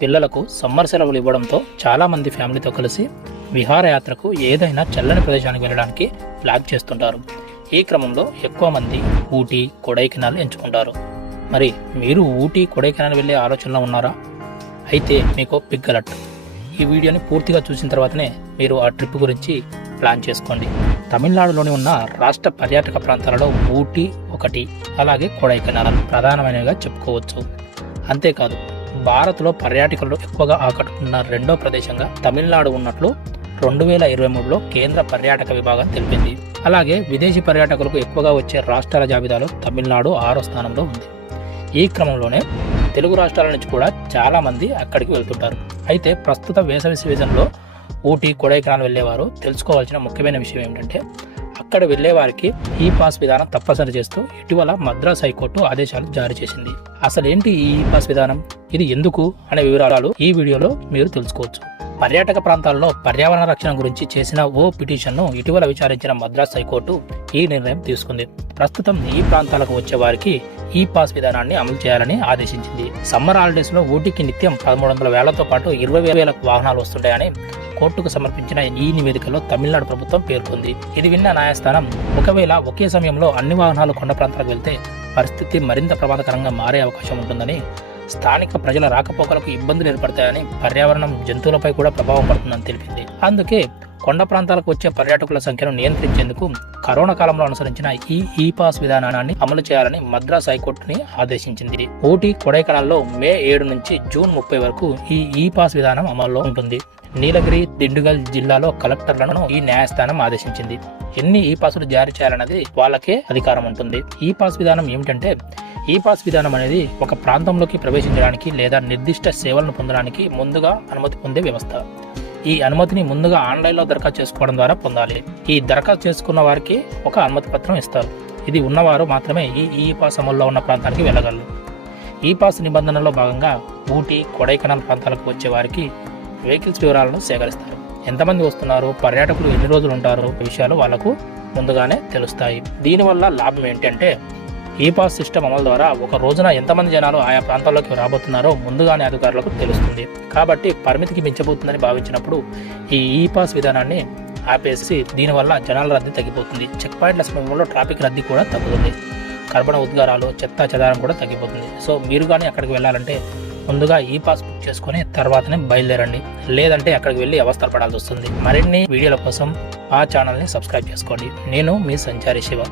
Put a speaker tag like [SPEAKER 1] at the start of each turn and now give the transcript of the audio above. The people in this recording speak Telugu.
[SPEAKER 1] పిల్లలకు సమ్మర్ సెలవులు ఇవ్వడంతో చాలామంది ఫ్యామిలీతో కలిసి విహారయాత్రకు ఏదైనా చల్లని ప్రదేశానికి వెళ్ళడానికి ప్లాన్ చేస్తుంటారు. ఈ క్రమంలో ఎక్కువ మంది ఊటీ కొడైకెనాల్ ఎంచుకుంటారు. మరి మీరు ఊటీ కొడైకెనాల్ వెళ్ళే ఆలోచనలో ఉన్నారా? అయితే మీకు బిగ్ అలర్ట్. ఈ వీడియోని పూర్తిగా చూసిన తర్వాతనే మీరు ఆ ట్రిప్ గురించి ప్లాన్ చేసుకోండి. తమిళనాడులోని ఉన్న రాష్ట్ర పర్యాటక ప్రాంతాలలో ఊటీ ఒకటి అలాగే కొడైకెనాల్ ప్రధానమైనవిగా చెప్పుకోవచ్చు. అంతేకాదు భారత్లో పర్యాటకులు ఎక్కువగా ఆకట్టుకున్న రెండో ప్రదేశంగా తమిళనాడు ఉన్నట్లు రెండు వేల ఇరవై మూడులో కేంద్ర పర్యాటక విభాగం తెలిపింది. అలాగే విదేశీ పర్యాటకులకు ఎక్కువగా వచ్చే రాష్ట్రాల జాబితాలో తమిళనాడు ఆరో స్థానంలో ఉంది. ఈ క్రమంలోనే తెలుగు రాష్ట్రాల నుంచి కూడా చాలామంది అక్కడికి వెళ్తుంటారు. అయితే ప్రస్తుత వేసవి సీజన్లో ఊటీ కొడైకెనాల్ వెళ్ళేవారు. తెలుసుకోవాల్సిన ముఖ్యమైన విషయం ఏమిటంటే అక్కడ వెళ్ళే వారికి ఈ పాస్ విధానం తప్పనిసరి చేస్తూ ఇటీవల మద్రాస్ హైకోర్టు ఆదేశాలు జారీ చేసింది. అసలేంటి ఈ ఈ పాస్ విధానం? ఇది ఎందుకు? అనే వివరాలు ఈ వీడియోలో మీరు తెలుసుకోవచ్చు. పర్యాటక ప్రాంతాల్లో పర్యావరణ రక్షణ గురించి చేసిన ఓ పిటిషన్ను ఇటీవల విచారించిన మద్రాస్ హైకోర్టు ఈ నిర్ణయం తీసుకుంది. ప్రస్తుతం ఈ ప్రాంతాలకు వచ్చే వారికి ఈ పాస్ విధానాన్ని అమలు చేయాలని ఆదేశించింది. సమ్మర్ హాలిడేస్లో ఊటీకి నిత్యం పదమూడు వందల వేలతో పాటు ఇరవై వేల వాహనాలు వస్తుంటాయని కోర్టుకు సమర్పించిన ఈ నివేదికలో తమిళనాడు ప్రభుత్వం పేర్కొంది. ఇది విన్న న్యాయస్థానం ఒకవేళ ఒకే సమయంలో అన్ని వాహనాలు కొండ ప్రాంతాలకు వెళ్తే పరిస్థితి మరింత ప్రమాదకరంగా మారే అవకాశం ఉంటుందని స్థానిక ప్రజల రాకపోకలకు ఇబ్బందులు ఏర్పడతాయని పర్యావరణం జంతువులపై కూడా ప్రభావం పడుతుందని తెలిపింది. అందుకే కొండ ప్రాంతాలకు వచ్చే పర్యాటకుల సంఖ్యను నియంత్రించేందుకు కరోనా కాలంలో అనుసరించిన ఈ ఈ పాస్ విధానాన్ని అమలు చేయాలని మద్రాస్ హైకోర్టుని ఆదేశించింది. ఊటీ కొడైకెనాల్లో మే ఏడు నుంచి జూన్ ముప్పై వరకు ఈ ఈ పాస్ విధానం అమల్లో ఉంటుంది. నీలగిరి దిండుగల్ జిల్లాలో కలెక్టర్లను ఈ న్యాయస్థానం ఆదేశించింది. ఎన్ని ఈ పాసులు జారీ చేయాలన్నది వాళ్ళకే అధికారం ఉంటుంది. ఈ పాస్ విధానం ఏమిటంటే ఈ పాస్ విధానం అనేది ఒక ప్రాంతంలోకి ప్రవేశించడానికి లేదా నిర్దిష్ట సేవలను పొందడానికి ముందుగా అనుమతి పొందే వ్యవస్థ. ఈ అనుమతిని ముందుగా ఆన్లైన్లో దరఖాస్తు చేసుకోవడం ద్వారా పొందాలి. ఈ దరఖాస్తు చేసుకున్న వారికి ఒక అనుమతి పత్రం ఇస్తారు. ఇది ఉన్నవారు మాత్రమే ఈ ఈ పాస్ అమల్లో ఉన్న ప్రాంతానికి వెళ్ళగలరు. ఈ పాస్ నిబంధనలో భాగంగా ఊటీ కొడైకెనాల్ ప్రాంతాలకు వచ్చే వారికి వెహికల్స్ వివరాలను సేకరిస్తారు. ఎంతమంది వస్తున్నారు పర్యాటకులు ఎన్ని రోజులు ఉంటారు విషయాలు వాళ్ళకు ముందుగానే తెలుస్తాయి. దీనివల్ల లాభం ఏంటంటే ఈ పాస్ సిస్టమ్ అమలు ద్వారా ఒక రోజున ఎంతమంది జనాలు ఆయా ప్రాంతాల్లోకి రాబోతున్నారో ముందుగానే అధికారులకు తెలుస్తుంది. కాబట్టి పరిమితికి మించబోతుందని భావించినప్పుడు ఈ ఈ పాస్ విధానాన్ని ఆపేసి దీనివల్ల జనాల రద్దీ తగ్గిపోతుంది. చెక్ పాయింట్ల సమయంలో ట్రాఫిక్ రద్దీ కూడా తగ్గుతుంది. కర్బన ఉద్గారాలు చెత్త చెదారం కూడా తగ్గిపోతుంది. సో మీరు కానీ అక్కడికి వెళ్ళాలంటే ముందుగా ఈ పాస్ బుక్ చేసుకుని తర్వాతనే బయలుదేరండి. లేదంటే అక్కడికి వెళ్ళి అవస్థలు పడాల్సి వస్తుంది. మరిన్ని వీడియోల కోసం ఆ ఛానల్ని సబ్స్క్రైబ్ చేసుకోండి. నేను మీ సంచారి శివ.